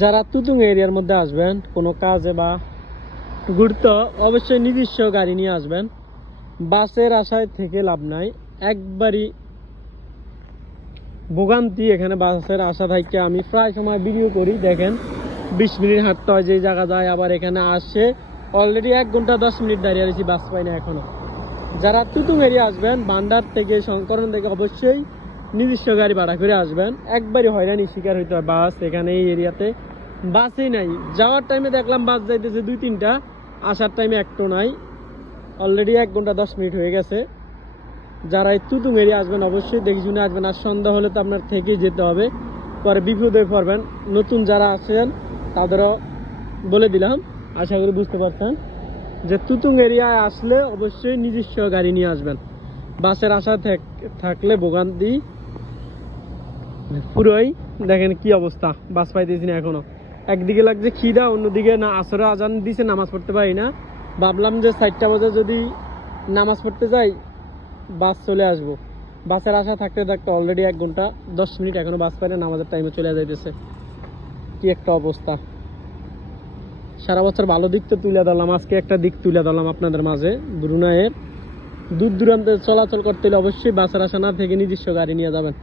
যারা তুতুং এরিয়ার মধ্যে আসবেন কোনো কাজে বা ঘুরতে, অবশ্যই নিজস্ব গাড়ি নিয়ে আসবেন। বাসের আশায় থেকে লাভ নাই, একবারই ভোগান্তি। এখানে বাসের আশা থেকে আমি প্রায় সময় ভিডিও করি, দেখেন 20 মিনিট হাঁটতে হয় যেই জায়গা যায়, আবার এখানে আসে অলরেডি 1 ঘন্টা 10 মিনিট দাঁড়িয়ে রয়েছি, বাস পাই না এখনো। যারা তুতুং এরিয়া আসবেন বান্দার থেকে শঙ্করন থেকে অবশ্যই নিজস্ব গাড়ি ভাড়া করে আসবেন। একবারই হয়রানি শিকার হইতে হয়। বাস এখানে এই এরিয়াতে বাসই নাই। যাওয়ার টাইমে দেখলাম বাস যাইতেছে 2-3টা, আসার টাইমে একটাও নাই। অলরেডি 1 ঘন্টা 10 মিনিট হয়ে গেছে। যারা এই তুতুং এরিয়া আসবেন অবশ্যই দেখে শুনে আসবেন, আর সন্ধ্যা হলে তো আপনার থেকেই যেতে হবে, পরে বিপদে পড়বেন। নতুন যারা আসেন তাদেরও বলে দিলাম, আশা করি বুঝতে পারছেন যে তুতুং এরিয়ায় আসলে অবশ্যই নিজস্ব গাড়ি নিয়ে আসবেন। বাসের আশা থাকলে ভোগান্তি পুরোই। দেখেন কি অবস্থা, বাস পাইতেছি না এখনো। একদিকে লাগছে খিদা, অন্যদিকে না আসরে আজান দিছে, নামাজ পড়তে পারি না। ভাবলাম যে 4টা বাজে যদি নামাজ পড়তে যাই বাস চলে আসবো। বাসের আশা থাকতে থাকতে অলরেডি 1 ঘন্টা 10 মিনিট এখনো বাস পাই না, নামাজের টাইমে চলে যাইতেছে। কি একটা অবস্থা। সারা বছর ভালো দিক তো তুলে ধরলাম, আজকে একটা দিক তুলে ধরলাম আপনাদের মাঝে। ব্রুনাইয়ের দূর দূরান্তে চলাচল করতে হলে অবশ্যই বাসের আশা না থেকে নিজস্ব গাড়ি নিয়ে যাবেন।